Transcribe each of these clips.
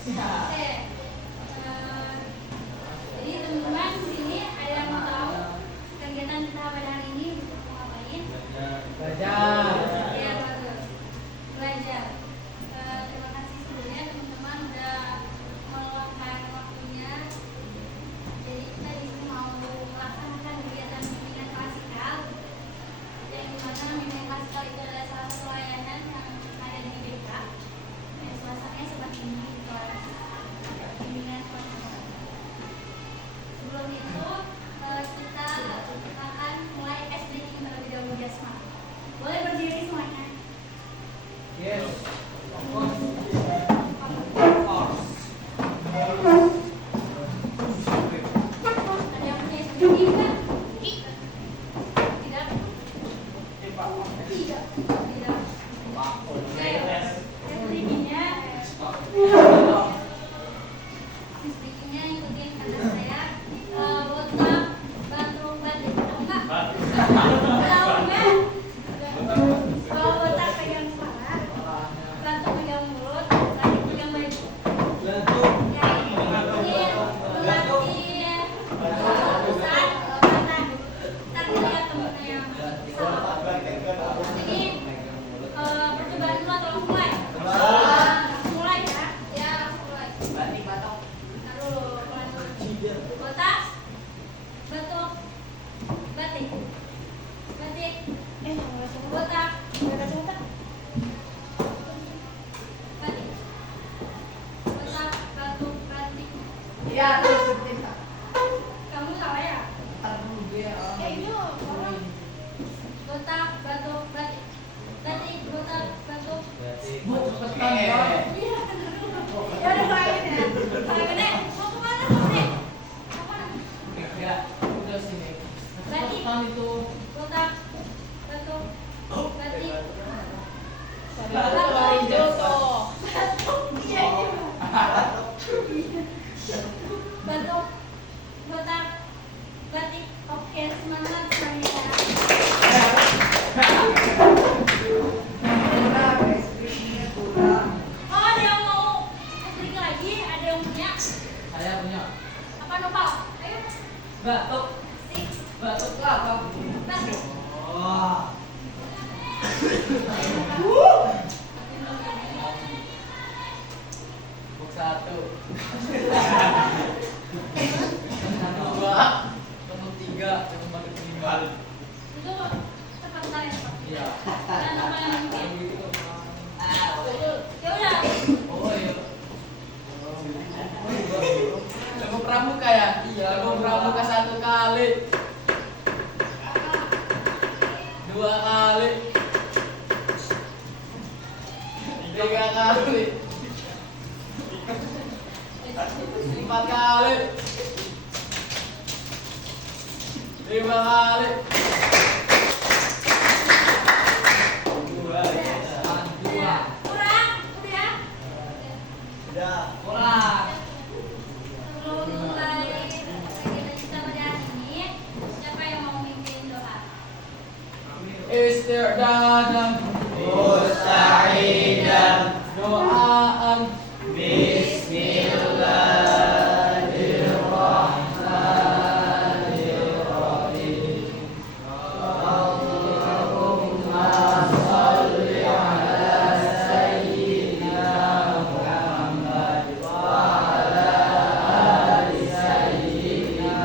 Oke. Jadi teman-teman di sini ada yang mau tahu kegiatan kita pada hari ini mau ngapain? Belajar. Ya, bagus. Belajar. Terima kasih sebelumnya teman-teman udah meluangkan waktunya. Jadi kita di sini mau melaksanakan kegiatan bimbingan klasikal. Yang dimana bimbingan klasikal itu adalah salah satu layanan yang ada di BK. Dan suasananya seperti ini di kelas bimbingan klasikal. Sebelum itu kita akan mulai ice breaking terlebih dahulu Jasma. Boleh berdiri semuanya. Yes. Ada yang punya sendiri kan? Tidak. Tidak. Tidak. Oke. Ice breakingnya. Ice breakingnya ikutin kata saya. Botak, batuk, batik. Tahu nggak? Tahu nggak? Kalau botak pegang kepala, batuk pegang mulut, batik pegang baju. Ya, ini melatih fokusan mata. Ntar lihat temennya yang salah. Jadi percobaan dulu atau langsung mulai? Langsung mulai ya. Ya, langsung mulai. Ntar dulu, mulai dulu. Botak, batuk, batik, batik, botak, batik, botak, batuk, batik. Iya, terus seperti itu. Kamu salah ya? Ntar dulu dia. Botak, batuk, batik, batik, botak, batuk. Bu, cepetan ya. Iya, ya udah main ya. Main Gede. Mau kemana kamu Gede? Mau kemana? Ya, udah sini. Cepetan itu. Botak, batuk, batik, Lari jatuh. iya iya. Batuk, botak, batik. Oke, semangat semuanya. Oh, ada yang mau beli lagi? Ada yang punya? Saya punya. Apa nopal? Ayo. Batuk. Sik. Batuk apa? Batuk. Oh. Buk satu. Dua. Ketemu tiga. Ketemu bagi kelima. Itu cepat ya cepat. Iya. Dan apa yang mungkin? Ya udah. Oh iya. Lagu pramuka ya? Iya. Lagu pramuka 1 kali. 2 kali. 3 kali. 4 kali. 5 kali. 2. Kurang, udah. Kurang. Sebelum mulai kegiatan kita pada hari ini, siapa yang mau mimpin doa? Isti'dadan musta'idan doaan bismillahirrahmanirrahim Allahumma sholli ala sayyidina Muhammad wa ala ali sayyidina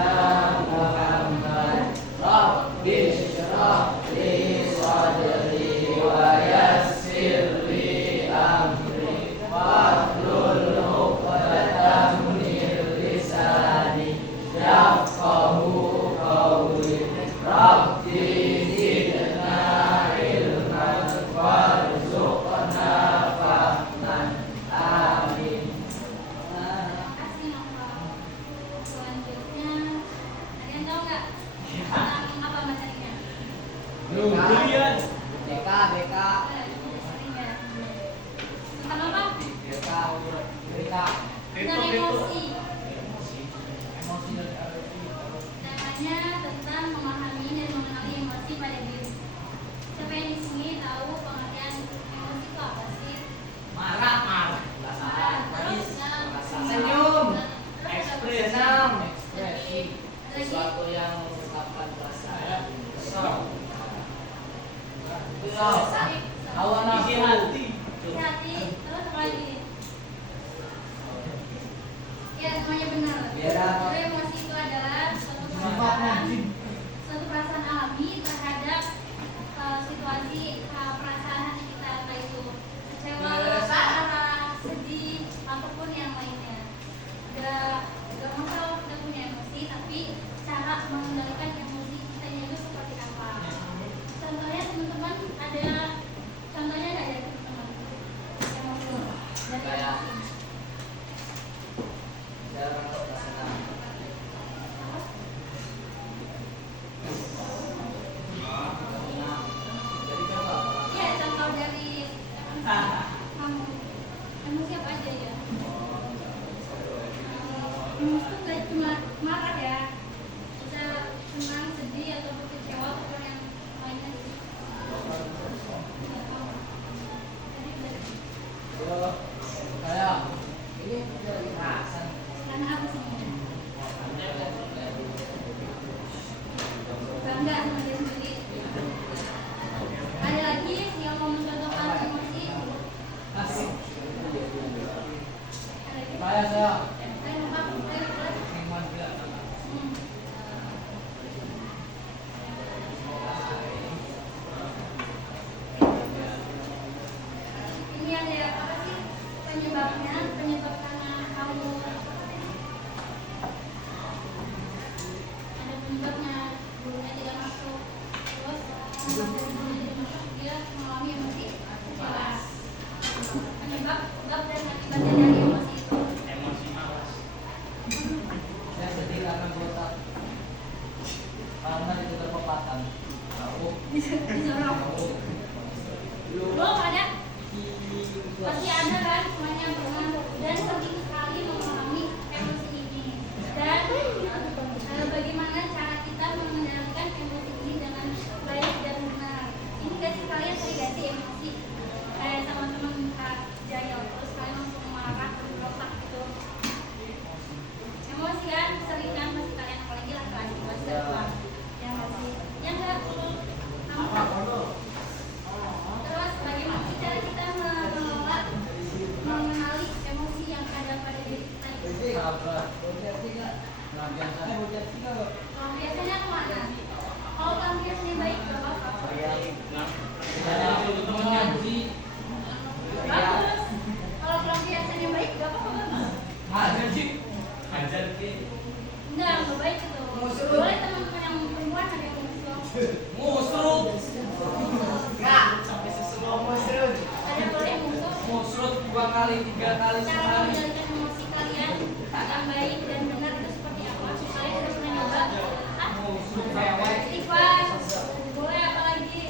Muhammad Rabbi shrah li sadri wa yassir li amri wahlul 'uqdatam min lisani yafqahu qawli Rabbi zidna ilman warzuqna fahman amin. Kasih nopal. Selanjutnya, ada yang tahu nggak tentang apa materinya? Durian. BK Sering ya. Tentang apa? Tentang emosi. Temanya tentang memahami dan mengenali emosi pada diri. Siapa yang di sini tahu pengertian emosi itu apa sih? Marah. Marah. Terus Ya, semuanya benar. Biar Jadi emosi itu adalah suatu perasaan alami terhadap situasi perasaan hati kita, entah itu kecewa, marah, sedih, ataupun yang lainnya. Gak masalah kita punya emosi, tapi cara mengendalikan emosi kita itu seperti apa? Contohnya teman-teman ada contohnya nggak ya teman-teman? Emosi dari Kayak emosi. jarang kita senang. Jadi coba. Iya, contoh dari kamu. Emosi apa aja ya? Emosi itu gak cuma marah ya, bisa senang, sedih, ataupun kecewa, ataupun yang lainnya. Kayak ini dari rasa. Karena apa sih? Bangga sama dia sendiri. Ada lagi yang mau mencontohkan emosi? Asik. Ada lagi? Saya Ayo, Pak. Ayo, boleh. iman bilang. Hmm. Ini ada apa sih penyebabnya? Penyebab karena kamu ada penyebabnya, gurunya tidak masuk, terus karena gurunya tidak masuk dia mengalami emosi kecewa. Penyebab, sebab dan akibatnya dari emosi itu. Saya sedih karena botak. Karena itu terpepatan. Aku. Disorong. Belum ada, pasti ada kan semuanya pernah dan sering sekali mengalami emosi ini. Dan bagaimana cara kita mengendalikan emosi ini dengan baik dan benar. Ini gak sih kalian sering gak sih emosi kayak sama teman Kak Jayo, terus kalian langsung marah, berontak gitu. Emosi kan sering kan pasti kalian, apalagi laki-laki pasti apa ya nggak sih? Ya nggak. Terus bagaimana sih cara kita mengelola, mengenali emosi yang ada pada diri kita itu? Sabar. Nah, biasa. Biasanya kemana? Kalau biasanya baik gak apa-apa. Mengaji. Bagus. Kalau biasanya baik gak apa-apa. Ngaji. Enggak baik itu. Boleh teman-teman yang perempuan ada yang musuh. Musrut. Ada boleh musuh. Musrut 2 kali, 3 kali Cara sehari. mengendalikan emosi kalian yang baik dan benar itu seperti apa? Kalian sudah pernah nyoba? Ah? Musrut mewek. Ikhwan, boleh apa lagi?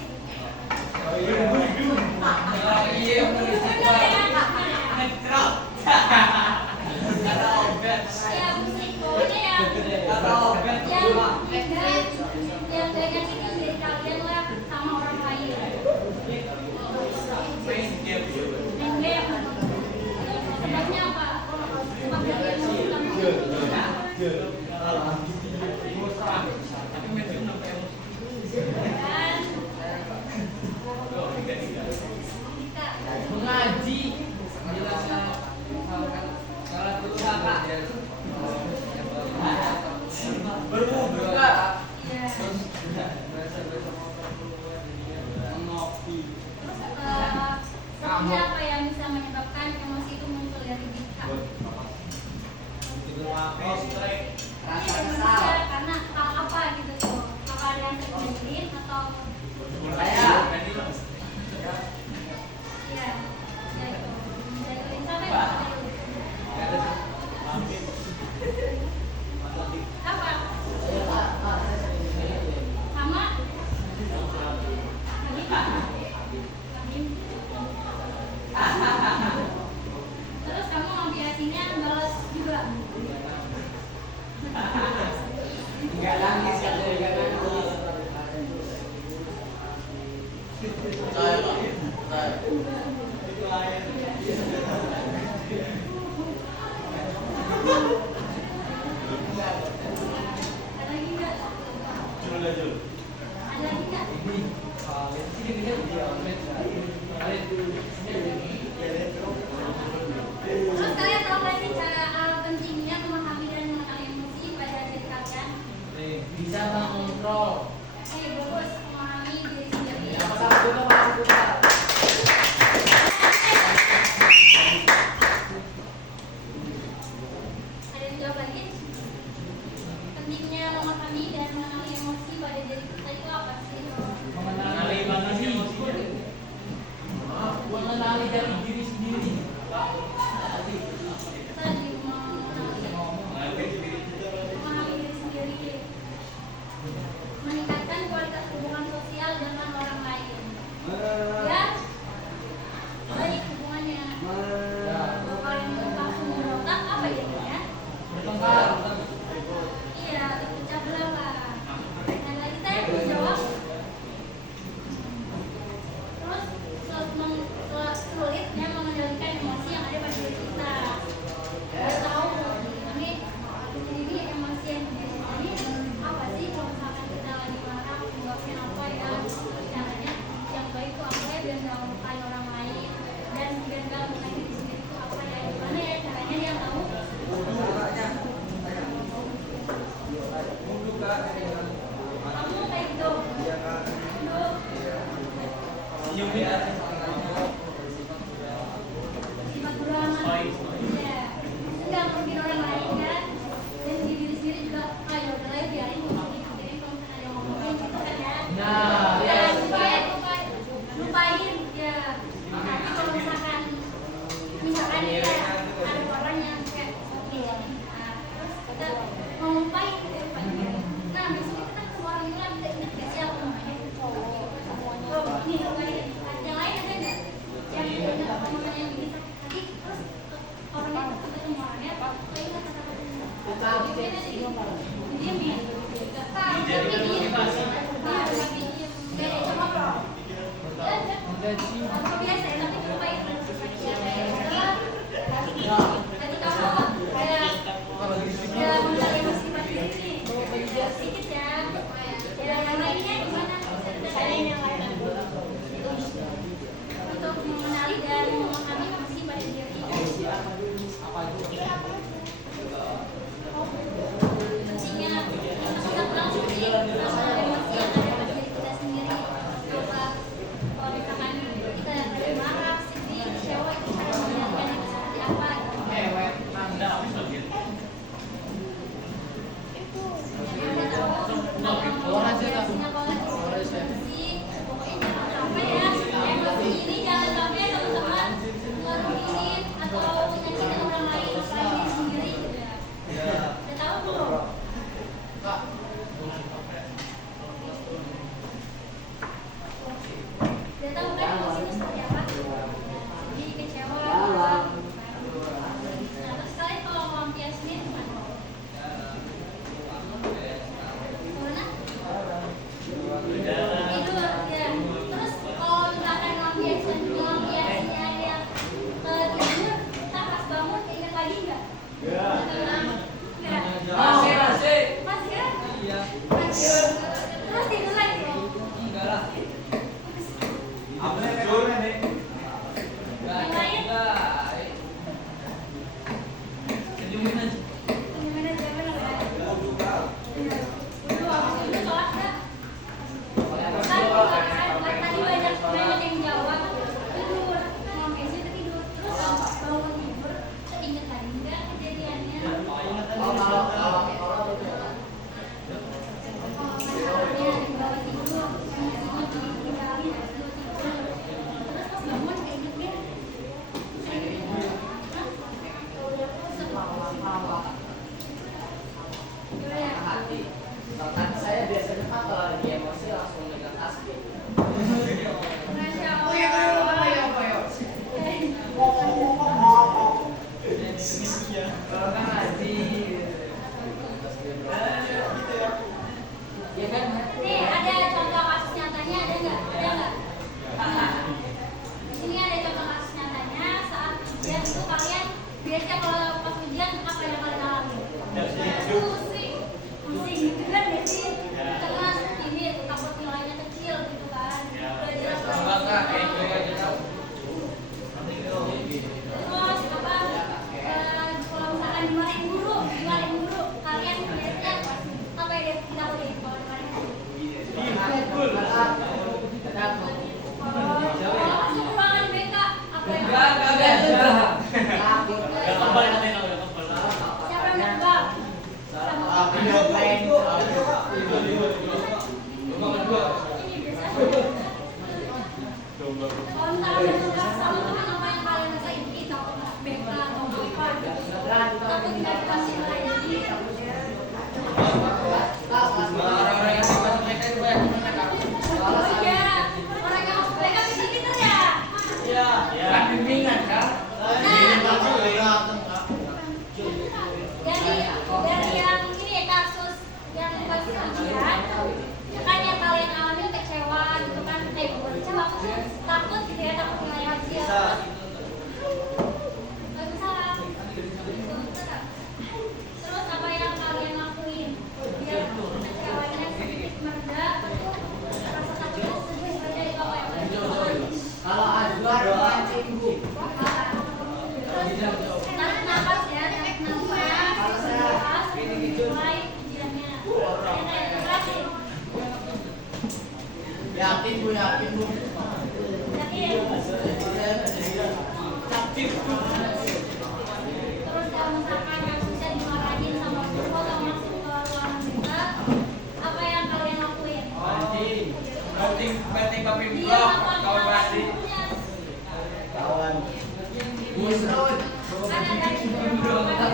Iya, nulis Benar ya? Ngetrok. Ada obat. Ya musik pokoknya yang Ada obat. yang gak nyakitin diri kalian lah sama orang lain. Main game. Main game. Sebabnya apa? Sebab dari emosi kamu. Tapi main game sampai emosi. Dan kita Mengaji. Menjelaskan cara berusaha. Berwudu Kak. ya. Ngopi. Terus sebabnya apa yang bisa menyebabkan emosi itu muncul dari diri kamu? Rasa Ini kesal. manusia karena hal apa gitu tuh? Apa ada yang terjadi atau Saya. ya itu jatuhin sampai Pak. apa? Sama? Rahim? Terus kamu biasanya balas juga? Enggak nangis ya, enggak nangis. Saya, Pak. Ada lagi nggak? Ada lagi nggak? Terus kalian tahu nggak sih cara pentingnya Untuk mengenali dan memahami fungsi pada diri. Fungsinya kita langsung sih sama emosi yang ada pada diri kita sendiri. Kalau misalkan kita lagi marah, sedih, kecewa, itu cara mengendalikan itu seperti apa? Jadi udah tahu kalau reaksinya kalau lagi emosi, pokoknya jangan sampai ya emosi ini jangan sampai teman-teman ngerugiin atau nyakitin orang lain apalagi diri sendiri gitu ya. Udah tahu belum? Udah tahu kan emosi itu seperti apa? Sedih, kecewa, marah. Nah, terus kalian kalau melampiasnya gimana? Gimana? Tidur, ya. Terus kalau misalkan melampiasinya yang tidur, kita pas bangun ingat lagi nggak? Nggak. Masih kan? Masih. Terus tidur lagi dong. Yang lain? Gimana aja bener ya? Udah, habis itu sholat nggak? Kan tadi banyak yang jawab tidur, melampiasi itu tidur. Terus pas bangun tidur, ingat lagi nggak kejadiannya? Kalau masalahnya di bawah tidur, masih tinggalin dulu tidur. Terus pas bangun keinget nggak? Saya biasanya Pak kalau lagi emosi langsung megang tasbih. Masya Allah. Kalau kan ngaji. Iya kan? Nih ada contoh kasus nyatanya, ada nggak? Ada nggak? Di sini ada contoh kasus nyatanya saat ujian itu kalian biasanya kalau pas ujian apa yang kalian alami? Pusing gitu kan ya sih? Karena ini takut nilainya kecil gitu kan? Belajar Enggak, terus apa? Kalau misalkan dimarahin guru, kalian biasanya apa yang ditakutin kalau dimarahin guru? Kalau masuk ruangan BK, apa yang siapa yang nebak? Ini biasa. Kalau misalkan udah tugas sama teman apa yang kalian rasain? Ih, takut nggak BK atau apa gitu. Takut nggak dikasih nilai jadi. orang-orang yang masuk mereka itu banyak Oh iya, orang yang masuk BK pinter ya? kan bimbingan kan? Dari yang ini kasus yang kasus ujian, kan yang kalian alami kecewa gitu kan? Bukan kecewa, takut gitu ya, takut nilai hasil. Nggak bisa. Terus apa yang kalian lakuin biar kecewanya sedikit mereda, rasa takutnya sedikit mereda itu apa yang kalian lakukan? Kalau ajuan mancing bu. Terus tarik nafas ya, tarik nafas, mulai ujiannya. Kasih. Yakin bu. Yakin? Terus kalau misalkan kasusnya dimarahin sama guru atau masuk ke ruangan kita, apa yang kalian lakuin? Banting papi Diam blok apa kawan mandi. kawan? Busrun. Kan ada di ruangan.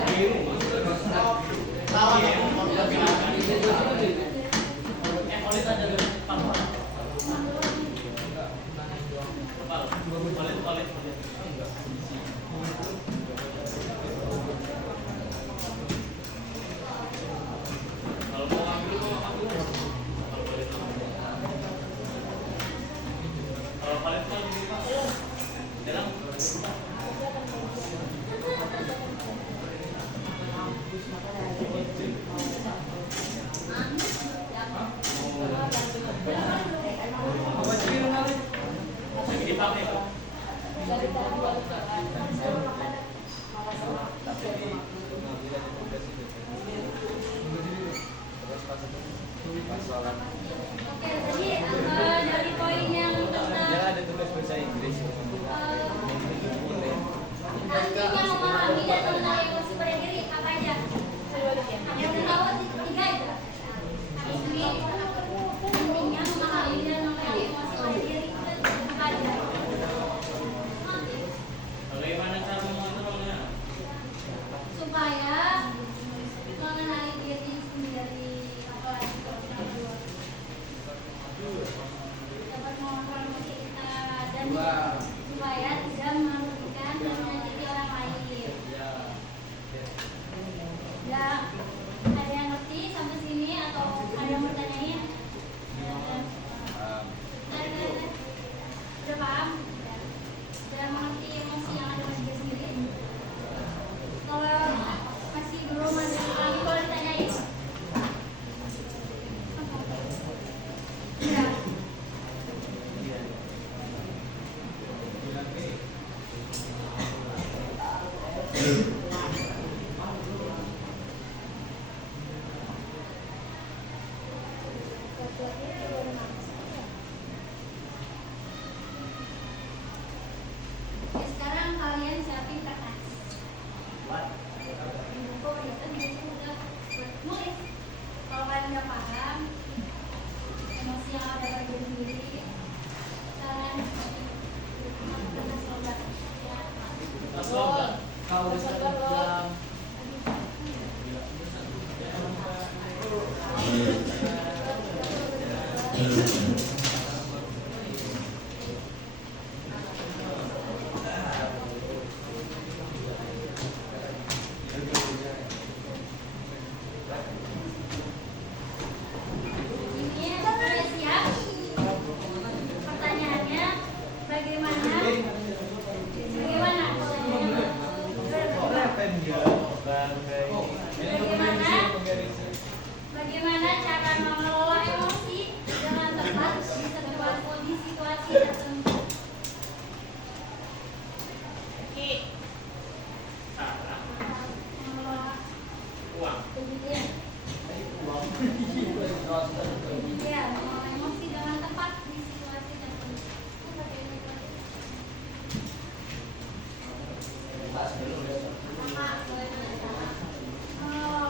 nulis. Kalau kalian nggak paham emosi yang ada pada diri kalian pernah slogan ya. Slogan. Kau udah slogan. Ini sudah siap. Pertanyaannya bagaimana? Bagaimana? Bagaimana cara mengelola emosi dengan tepat di situasi tertentu? Mengelola kemudian ya, mengelola emosi dengan tepat di situasi tertentu. Mengelola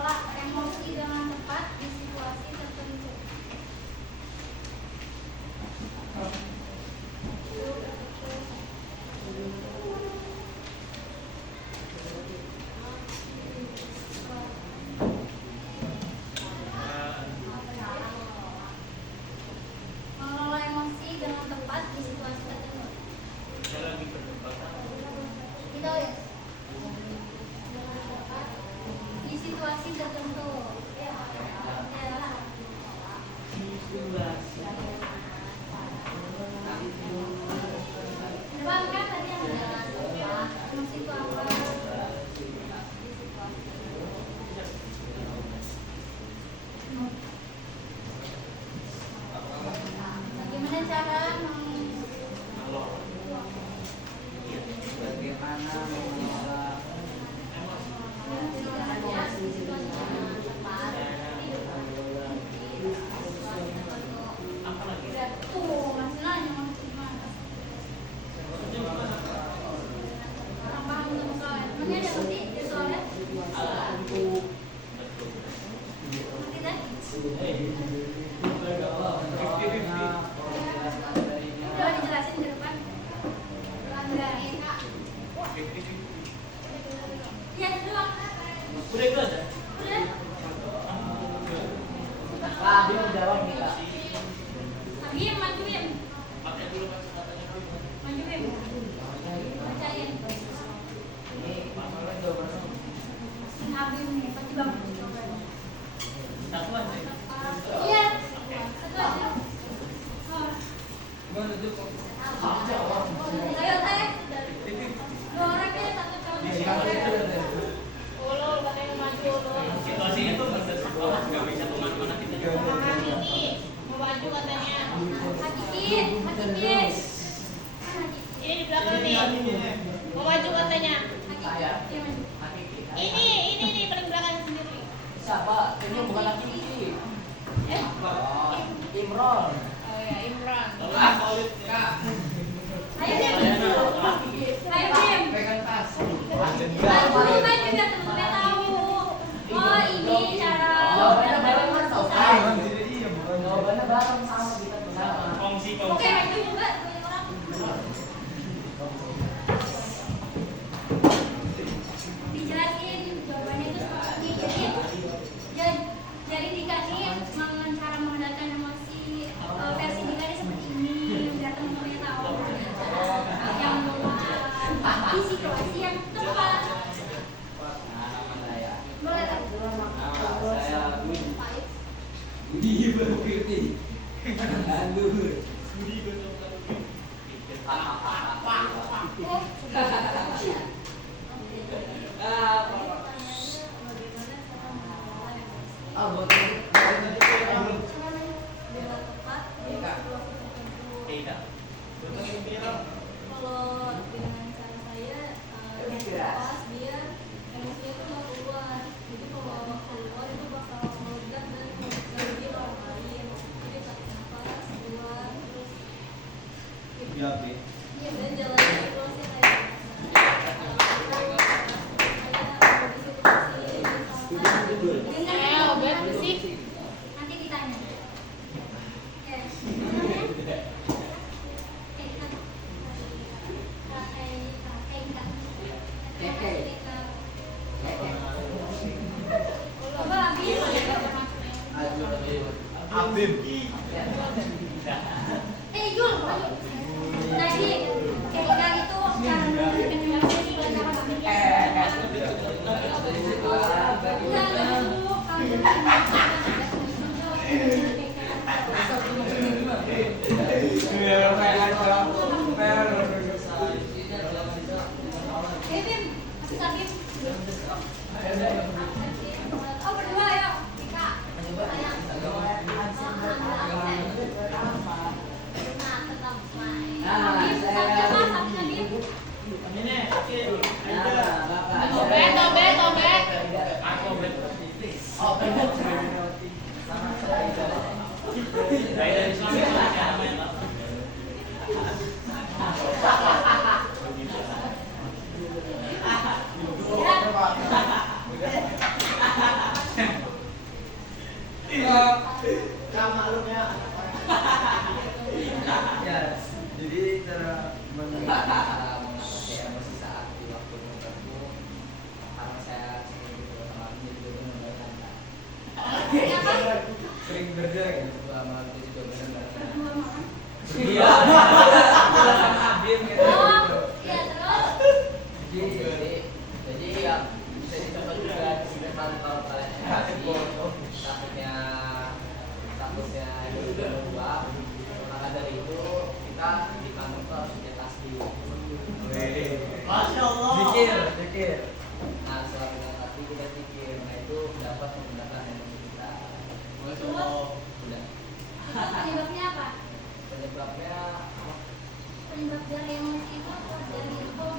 emosi dengan tepat di situasi tertentu. Mengelola emosi dengan tepat di situasi tertentu. Gitu ya. Di situasi tertentu. Ya. Depan kan tadi ada emosi itu apa? Bagaimana cara tuh masih nanya mau gimana? Orang paham sama soalnya. Emangnya ada ngerti di soalnya? Ngerti kan? Coba dijelasin di depan. Langgarin. Iya, doang. Udah itu aja. Udah. Dia menjawab nih kak. Lagi yang majuin. Pakai dulu kata-katanya dulu. Majuin. Bacain. Ini masalah jawabannya. Habis nih, pasti banget jawabannya. Satu aja. Iya. Satu aja. Oh. Gimana tuh kok? Ayo teh. Dua orang ya, satu cowok. Ulul katanya maju ulul. Situasinya tuh nggak bisa kemana-mana kita. Mau maju katanya. Hakiki. Ini di belakang nih. Mau maju katanya. Hakiki. Iya maju. Ini paling belakang sendiri. Siapa? Ini bukan laki-laki. Imron. Oh ya, Imran. Kak. Ayo Dim. Ayo Dim. Pegang tas. Maju kan juga temennya tahu. Oh ini cara. Jawabannya bareng kan tau kan? Iya, bukan. Jawabannya bareng sama kita bersama. Oke maju juga banyak orang. Dijelasin jawabannya itu seperti ini. Jadi Dika nih cara mengendalikan emosi versi Dika ini seperti ini biar teman-temannya tahu yang di situasi yang tepat. Boleh tak? Saya Budi Berkirti. Aduh. Kalau dengan cara saya pas dia emosinya tuh nggak keluar, jadi kalau keluar itu bakal meledak dan mengganggu orang lain. Jadi tarik nafas keluar terus gitu. Iya dan jalannya terus ya kayak dengan Bim. Jul, tadi ketika itu oh berdua ya Ika Tobet. Ya, jadi cara mengatasi emosi saat di waktu bertemu karena saya sering gitu sama jadi sering berjalan gitu sama jadi benar iya jadi ya bisa dicoba juga kalau kalian takutnya itu berubah maka dari itu kita di kantor tuh harus punya tasbih. Masya Allah. Zikir. Nah setelah kita tasbih kita zikir, nah itu dapat menggunakan emosi kita. Masya Allah. Udah. penyebabnya apa? Penyebabnya Penyebab dari emosi itu dari kok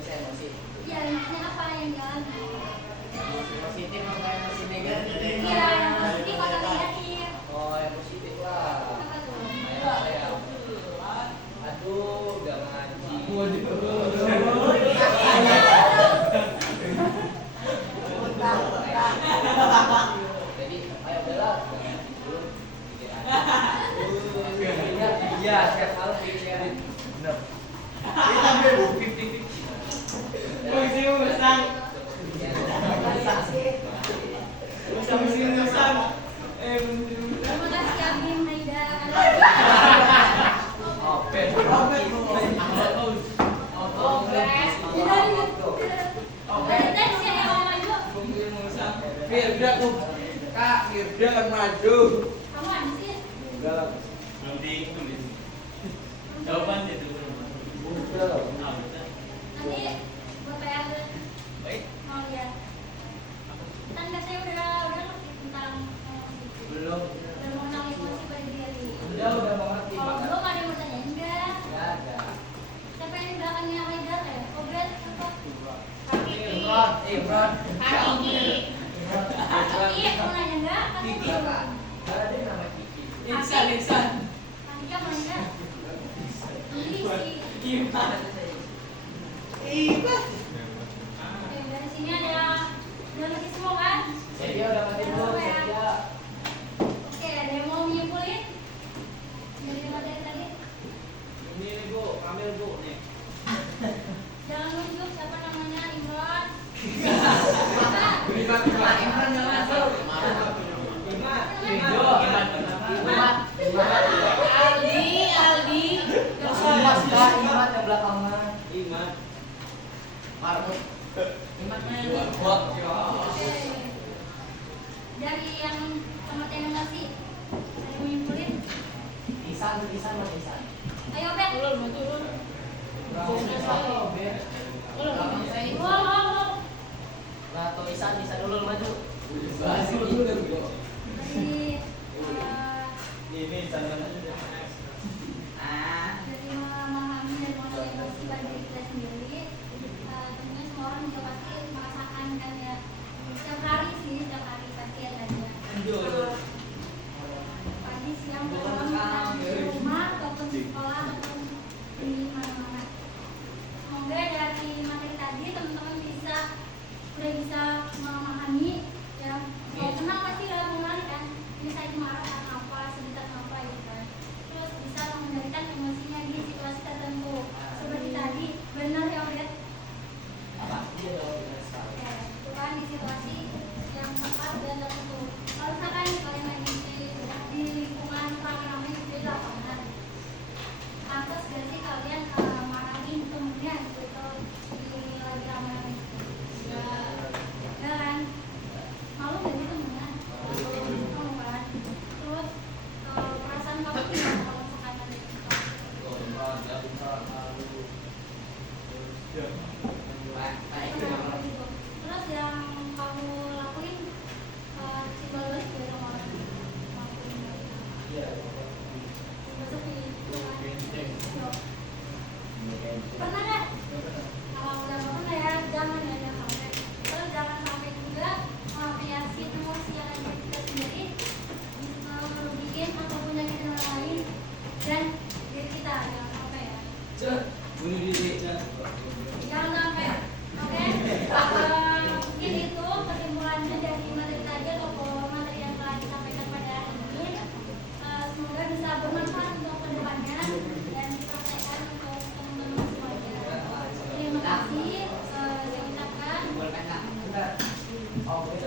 bisa emosi? ya intinya apa yang dialami? Emosi positif apa emosi negatif? Iya yang positif atau negatif? Oh yang positif lah. Apa tuh? Kayak saya. Aduh, gak ngaji. Jadi, ayo udahlah, gak ngaji dulu. Pikir aja. Iya, setiap malam pikir. Bener. Ini sampai 50-50. Terima kasih Abim Haida. Firda tuh, Kak, Firda kan maju. Kamu ada sih? Enggak lah. Jawaban itu. Nanti Bapak yang Baik. mau lihat. Kan katanya udah ngerti tentang emosi. Belum. Udah mengenal emosi pada diri. Udah mengerti. Kalau belum ada yang bertanya enggak? Enggak ada. Siapa yang di belakangnya Haidar ya? Obet apa? Imran. Kiki, mau nanya enggak? Kiki. Enggak ada yang nama Kiki. Insan. Atika mau nanya enggak? Ini Oke, dari sini ada udah ngerti semua kan? Sedia udah mati belum? Sedia. Oke, ada yang mau nyimpulin? Dari materi tadi? Ini Bu, ambil Bu nih. Jangan nunjuk siapa namanya Imran. Imran yang masuk. Aldi. Mas dah Imran yang belakangnya. Iman. Marmut. Oke. Dari yang pemateri emosi, ada yang mau nyimpulin? Isan. Ayo, Bet. Belum. Wow. Rato Isan dulu maju. Dari Ini sana. dari memahami dan mengenal emosi pada diri kita sendiri, tentunya semua orang juga pasti merasakan kan ya. Setiap hari pasti ada. Pagi, siang, malam, di rumah ataupun di sekolah ataupun di mana-mana. Semoga dari materi tadi teman-teman udah bisa memahami ya. Kalau tenang pasti dalam mengenali kan. Ini saya marah karena apa, sedih karena apa gitu kan. Terus bisa mengendalikan emosinya di situasi tertentu. Seperti tadi, benar ya Odet? Oke, itu kan di situasi yang tepat dan tertentu. Kalau misalkan kalian lagi di Oke.